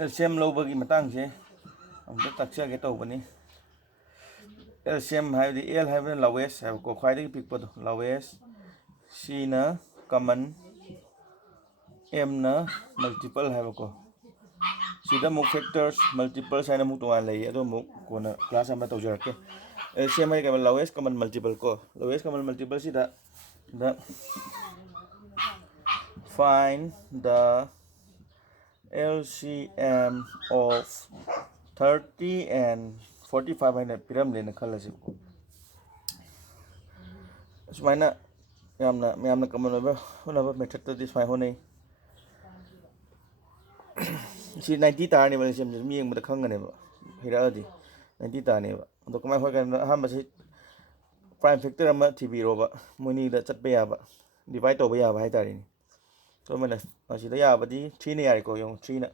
LCM ꯂꯧꯕꯒꯤ ꯃꯇꯥꯡꯁꯦ ꯑꯃꯨꯛꯇ ꯇꯥꯛꯆꯒꯦ ꯇꯧꯕꯅꯤ LCM ꯍꯥꯏꯕꯗꯤ L ꯍꯥꯏꯕꯅ ꯂꯣꯋꯦꯁ ꯍꯥꯏꯕꯀꯣ ꯈ꯭ꯋꯥꯏꯗꯒꯤ ꯄꯤꯛꯄꯗꯣ ꯂꯣꯋꯦꯁ C ꯅ common M ꯅ multiple ꯍꯥꯏꯕꯀꯣ ꯁꯤꯗ ꯑꯃꯨꯛ factors multiples ꯍꯥꯏꯅ ꯑꯃꯨꯛ ꯇꯣꯉꯥꯟ ꯂꯩ ꯑꯗꯣ ꯑꯃꯨꯛ ꯀꯣꯟꯅ ꯀ꯭ꯂꯥꯁ ꯑꯃ ꯇꯧꯖꯔꯛꯀꯦ LCM ꯍꯥꯏ lowest common multiple ꯀꯣ lowest common multiple ꯁꯤꯗ find the LCM of 30 and 45 하나 피라미드는 칼라지고 수마이나 ꯌꯥꯝꯅ common ꯑꯣꯏꯕ ꯍꯣꯠꯅꯕ ꯃꯦꯊꯗꯇꯗꯤ ꯁꯨꯃꯥꯏ ꯍꯣꯠꯅꯩ ꯁꯤ 90 ꯇꯥꯔꯅꯦꯕ LCM ꯃꯤ ꯌꯦꯡꯕꯗ ꯈꯪꯒꯅꯦꯕ ꯍꯩꯔꯛꯑꯗꯤ 90 ꯇꯥꯔꯅꯦꯕ ꯑꯗꯣ ꯀꯃꯥꯏꯅ ꯍꯣꯠꯀꯥꯟꯗ ꯑꯍꯥꯟꯕꯁꯤ ꯄ꯭ꯔꯥꯏꯝ ꯐꯦꯛꯇꯔ ꯑꯃ ꯊꯤꯕꯤꯔꯣꯕ ꯃꯣꯏꯅꯤꯗ ꯆꯠꯄ ꯌꯥꯕ ꯗꯤꯚꯥꯏꯠ ꯇꯧꯕ ꯌꯥꯕ ꯍꯥꯏꯇꯥꯔꯦꯅꯦ ꯀꯃꯥꯏꯅ ꯑꯁꯤꯗ ꯌꯥꯕꯗꯤ 3ꯅ ꯌꯥꯔꯦꯀꯣ ꯌꯦꯡꯉꯨ 3ꯅ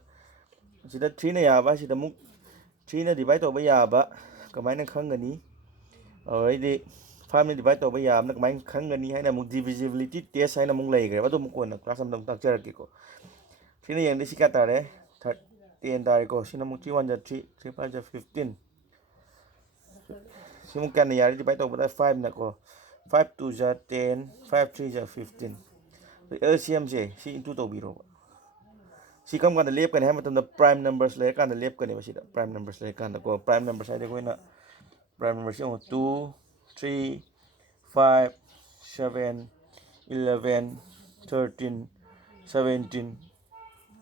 ꯑꯁꯤꯗ 3ꯅ ꯌꯥꯕ ꯑꯁꯤꯗ ꯑꯃꯨꯛ 3ꯅ ꯗꯤꯚꯥꯏꯠ ꯇꯧꯕ ꯌꯥꯕ ꯀꯃꯥꯏꯅ ꯈꯪꯒꯅꯤ ꯑꯗꯩꯗꯤ 5ꯅ ꯗꯤꯚꯥꯏꯠ ꯇꯧꯕ ꯌꯥꯕꯅ ꯀꯃꯥꯏꯅ ꯈꯪꯒꯅꯤ ꯍꯥꯏꯅ ꯑꯃꯨꯛ ꯗꯤꯚꯤꯖꯤꯕꯤꯂꯤꯇꯤ ꯇꯦꯁ ꯍꯥꯏꯅ ꯑꯃꯨꯛ ꯂꯩꯈ꯭ꯔꯦꯕ ꯑꯗꯨ ꯑꯃꯨꯛ ꯀꯣꯟꯅ ꯀ꯭ꯂꯥꯁ ꯑꯃꯗ ꯑꯃꯨꯛ ꯇꯥꯛꯆꯔꯛꯀꯦꯀꯣ 3ꯅ ꯌꯦꯡꯗꯤ ꯁꯤ ꯀꯌꯥ ꯇꯥꯔꯦ 10 ꯇꯥꯔꯦꯀꯣ ꯁꯤꯅ ꯑꯃꯨꯛ 3 1 3 3 5 15 simu kaya yari divide taugbada 5 na ko 5 2 ja 10 5 3 ja 15 LCM je si into taubiro si kam kana lep kani ha matamda prime numbers le kana lep kani basida prime numbers le kana ko prime numbers ide koina prime numbers 2 3 5 7 11 13 17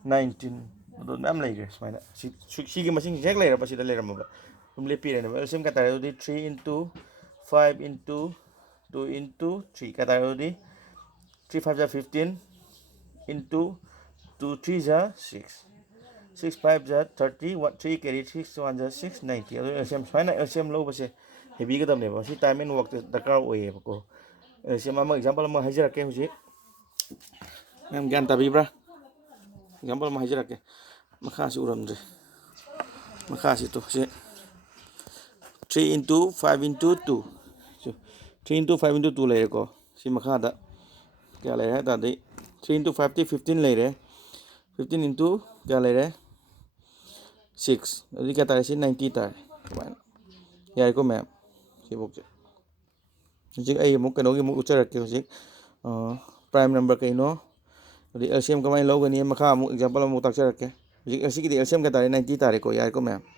19 ado nam laige sumaina si gi masing jek laira basida leramaba LCM kata tadi 3 into 5 into 2 into 3 kata tadi 3 5 ja 15 into 2 3 ja 6 6 5 ja 30 3 carry 6 1 ja 6 90 ado LCM fine LCM lo base heavy ga damne ba si time and work dakar oye ko LCM ama example ma hajarake huji ngam gyan tabibra example ma hajarake makha si uramdre makha si to se 3 into 5 into 2 3 into 5 into 2 लेरे को सी मखा दा क्या ले रहा है दादी 3 into 5 T 15 ले रहे 15 into क्या ले रहे 6 अभी क्या तारे सी 90 तारे यार को मैम सी बुक जी आई मुक कनोगी मुक उच्चार रखे हो जी प्राइम नंबर कहीं नो अभी LCM कमाई लोग नहीं है मखा मुक एग्जांपल मुक ताक्चर रखे जी ऐसी की LCM क्या तारे 90 तारे को यार को मैम